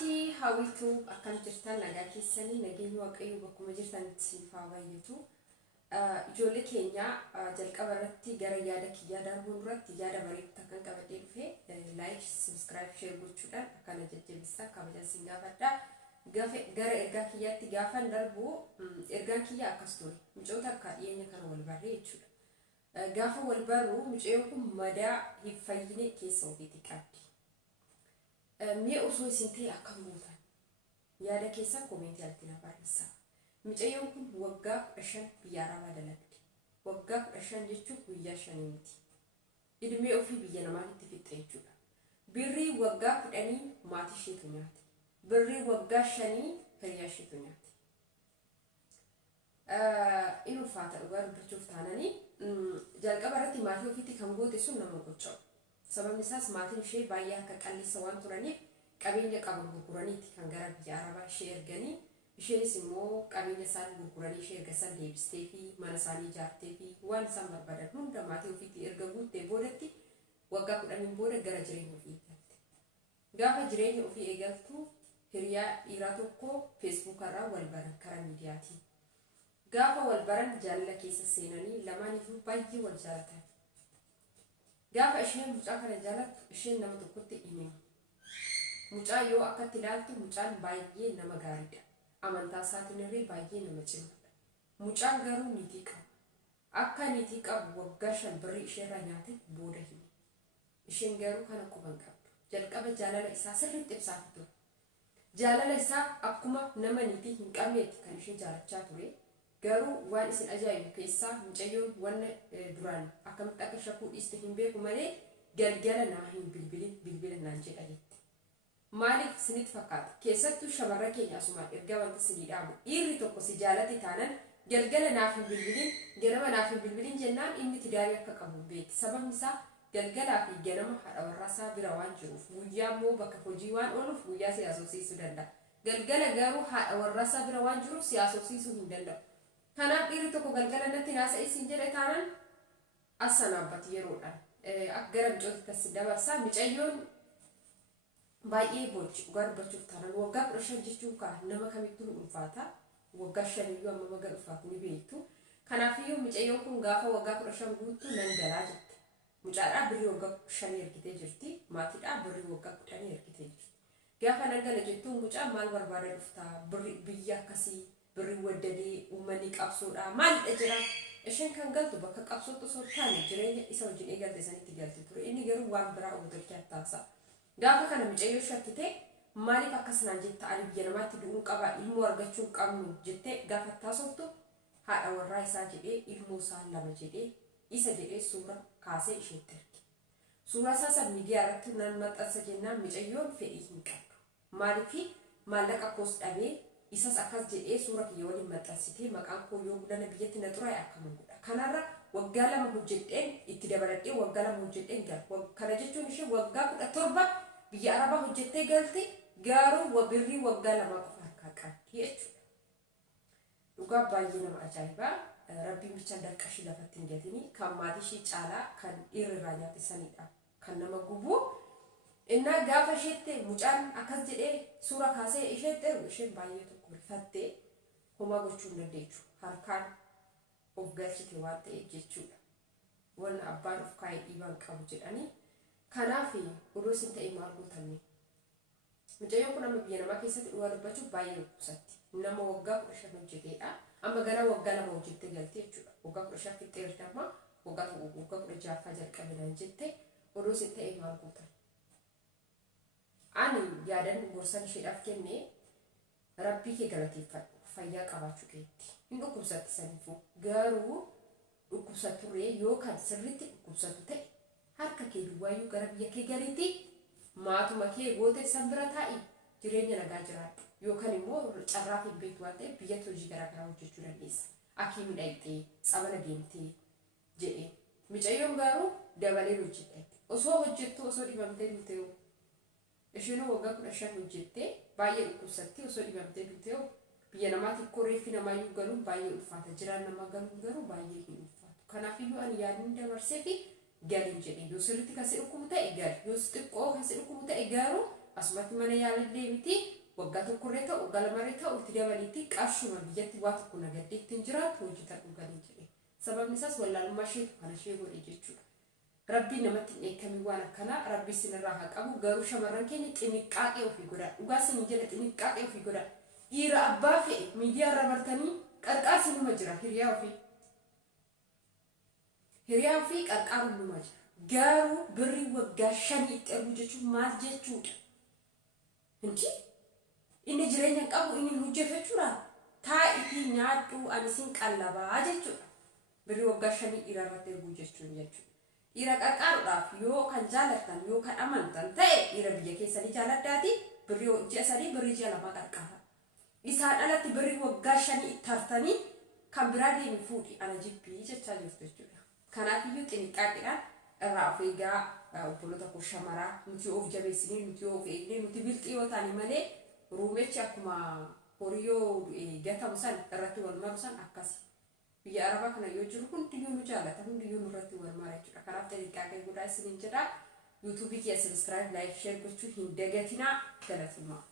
Maatii hawwituu akkam jirtan nagaa keessanii nageenyi waaqayyoo bakkuma jirtanitti siif haa baay'atu. Ijoollee keenya jalqaba irratti gara yaada kiyyaa darbuun duratti yaada bareedaa kan qabadhee dhufe like, subscribe, share gochuudhaan akkana jajjabeessaa kabaja isin gaafadha. Gara ergaa kiyyaatti gaafan darbu ergaan kiyya akkas ture. Micoota akka dhiyeenya kana wal barree jechuudha. Gaafa wal barru micoon kun madaa hin fayyine keessa ofiitti qabdi. Mi'a osoo isin ta'e akkam gootan yaada keessan koomentii alatti na barreessaa. Micoon kun waggaa 15 biyya Arabaa dalagde. Waggaa 15 jechuun guyyaa 5 miti. Ilmee ofii biyya namaatti fixxe jechuudha. Birrii waggaa 10 maatii isheetu nyaate. Birrii waggaa 5 hiriyaa isheetu nyaate. Inni ulfaata dhugaa dubbachuuf taananii jalqaba irratti maatii ofiitti kan goote sun nama gocha'u. Sababni isaas maatiin ishee baay'ee akka qalleessa waan turaniif qabeenya qaban gurguraniiti kan gara biyya Arabaa ishee erganii isheenis immoo qabeenya isaan gurguranii ishee erga san deebistee fi mana isaanii ijaartee fi waan isaan barbaadan hunda maatii ofiitti erga guuttee boodatti waggaa 10 booda gara jireenya ofii eegalte. Gaafa jireenya ofii eegaltu hiriyaa dhiiraa tokko Facebook irraa wal baran karaa miidiyaatiin. Gaafa wal baran jaalala keessa seenanii lamaaniifuu baay'ee wal jaalatan. Gaafa isheen mucaa kana jaalattu isheen nama tokkotti himee. Mucaa yoo akkatti ilaaltu mucaan baay'ee nama gaariidha. Amantaa isaatiin illee baay'ee nama cimaadha. Mucaan garuu niitii qaba. Akka niitii qabu waggaa 5 birrii isheerraa nyaate booda hime. Isheen garuu kana quban qabdu. Jalqaba jaalala isaa sirriitti ibsaaf ture. Jaalala isaa akkuma nama niitii hin qabneetti kan ishee jaalachaa ture. Garuu waan isin ajaa'ibu keessaa mucayyoon wanna duraan akkamitti akka shakuu dhiiste hin beeku malee galgala naa hin bilbila naan jedha jette. Maaliif isinitti fakkaata? Keessattuu shamarran keenya asumaan erga wanti isinii dhaamu dhiirri tokko si jaalate taanan galgala naaf hin bilbilin ganama naaf hin bilbilin jennaan inni tidaarii akka qabu beekti. Sababni isaa galgalaa fi ganama haadha warraasaa bira waan jiruuf guyyaa immoo bakka hojii waan ooluuf guyyaa si haasofsiisuu danda'a. Galgala garuu haadha warraasaa bira waan jiruuf si haasofsiisuu hin danda'u. Kanaaf dhiirri tokko galgala natti naasa isin jedhe taanan assanaabbati yeroodhaan akka gara micooti tassi dabarsaa. Micayyoon baay'ee boci dhugaa dubbachuuf taanan waggaa 15 jechuun nama kamittuu nu ulfaata. Waggaa 5 iyyuu amma maga ulfaatu ni beektu. Kanaafiyyuu micayyoon kun gaafa waggaa 15 guuttuu nan galaa jette. Mucaadhaa birrii waggaa 5 ergitee jirti. Maatiidhaa birrii waggaa 10 ergitee jirti. Gaafa nan gala jettuun mucaa maal barbaada dhuftaa biyya akkasii birrii waddadee uummanni qabsoodha maalidha jira. Isheen kan galtu bakka qabsootti osoo taane jireenya isa wajjin eegalte sanitti galte ture. Inni garuu waan biraa ooltolchee taasisa. Gaafa kana micayyoo shakkitee maaliif akkasinaan jetta ani biyya namaatti du'uun qaba ilmoo argachuu qabnu jettee gaafa taasoftu haadha warraa isaa jedhee ilmoo isaa 2 jedhee isa jedhee suura kaasee isheetti erge. Suuraa isaa miidiyaa irratti nan maxxansa jennaan micayyoon fedhii hin qabdu. Maaliif maallaqa koos dhabee isas akkas jedhee suura kiyya waliin maxxansitee maqaan koo yoo gudana biyyatti na xuraa'e akkam godha. Kanarra waggaa 2 hojjedheen itti dabaladhee waggaa 2 hojjedheen gal. Kana jechuun ishee waggaa 17 biyya Arabaa hojjettee galte garuu birrii waggaa 2 qofa harkaa qabdi jechuudha. Dhugaa baay'ee nama ajaa'ibaa. Rabbiin bicha darqashii lafatti hin gatini kan maatii ishee caalaa kan dhiirrirraa nyaate sanidha. Kan nama gubu. Innaa gaafa isheetti mucaan akkas jedhee suura kaasee isheetti ergu isheen baay'ee tokko rifattee homaa gochuu hin dandeechu. Harkaan of galchite waan ta'eef jechuudha. Wanna abbaan of kaayee dhiibaan qabu jedhanii. Kanaaf odoo isin ta'e maal gootanne. Mucayyoon kun amma biyya namaa keessatti dhugaa dubbachuuf baay'ee dhukkubsatti. Nama waggaa 15 hojjeteedha. Amma gara waggaa 2 hojjettee galte jechuudha. Waggaa 15 fixxee ergama waggaa 16 jalqabinaan jettee odoo isin ta'e maal gootan. Ani yaadan gorsan isheedhaaf kenne rabbii kee galateeffadhu fayyaa qabaachuu keetti. Hin dhukkubsatti saniifuu garuu dhukkubsaturree yookaan sirriitti dhukkubsatu ta'e harka kee duwwaayyuu gara biyya kee galiitti maatuma kee goote san bira taa'i jireenya nagaa jiraadhu. Yookaan immoo carraa fi beektu waan ta'eef biyyatti hojii garaagaraa hojjechuu dandeessa. Akiimii dhaqxee sabana deemtee jedhee. Micayyoon garuu dabalee hojjette. Osoo hojjettu osoo dhibamtee duutee isheen waggaa 15 hojjettee baay'ee dhukkubsattee osoo dhibamtee duutee biyya namaatti koreefi namaayyuu galuun baay'ee ulfaata. Jiraan namaa galuun garuu baay'ee hin ulfaatu. Kanaafiyyuu ani yaadni dabarsee fi galiin jedhee yoo sirriitti kan si dhukkubu ta'e gali yoo xiqqoo kan si dhukkubu ta'e garuu asumatti mana yaallee miti waggaa tokkorree ta'u waggaa lamarree ta'u itti dabalitti qarshuma biyyatti waa tokko nagadde ittiin jiraatu hojjetan dhuganii jedhe. Sababni isaas wallaalummaa isheetu kana ishee godhe jechuudha. Rabbii namatti hin eekkamii waan akkanaa rabbii sinirraa haa qabu. Garuu shamarran keenya xiniqqaaqee ofii godhaa. Dhugaa isin jedha xiniqqaaqee ofii godhaa. Dhiira abbaa fe'e miidiyaa irra bartanii qarqaarsi numa jira hiriyaa ofii. Hiriyaa ofii qarqaaru numa jira. Garuu birrii waggaa 5 itti ergu jechuun maal jechuudha? Hinji inni jireenya qabu inni hojjetu jechuudha. Taa'itii nyaadhu ani sin qallabaa jechuudha. Birrii waggaa 5 dhiira irratti ergu jechuudha. Dhiira qarqaaruudhaaf yoo kan jaalatan yoo kan amantan ta'e dhiira biyya keessanii jaaladdaati birrii ji'a 3 birrii ji'a 2 qarqaara. Isaan alatti birrii waggaa 5 itti hartanii kan biraa deemi fuudhi ana jibbii jechaa jirtu jechuudha. Kanaafiyyuu xiniqqaaqidhaan irraa of eegaa obboloota koo shamaraa nuti of jabeessinee nuti of eegnee nuti bilxii yoo taane malee ruumechi akkuma horiyyoo gatamu san irratti wal maru san akkasi. Biyya Arabaa kana yoo jiru hundiyyuu nu jaalata hundiyyuu nurratti wal mara jechuudha. Kanaaf xiniqqaaqee godhaa isiniin jedha. YouTube kiyya subscribe like share gochuu hin dagatinaa. Galatoomaa.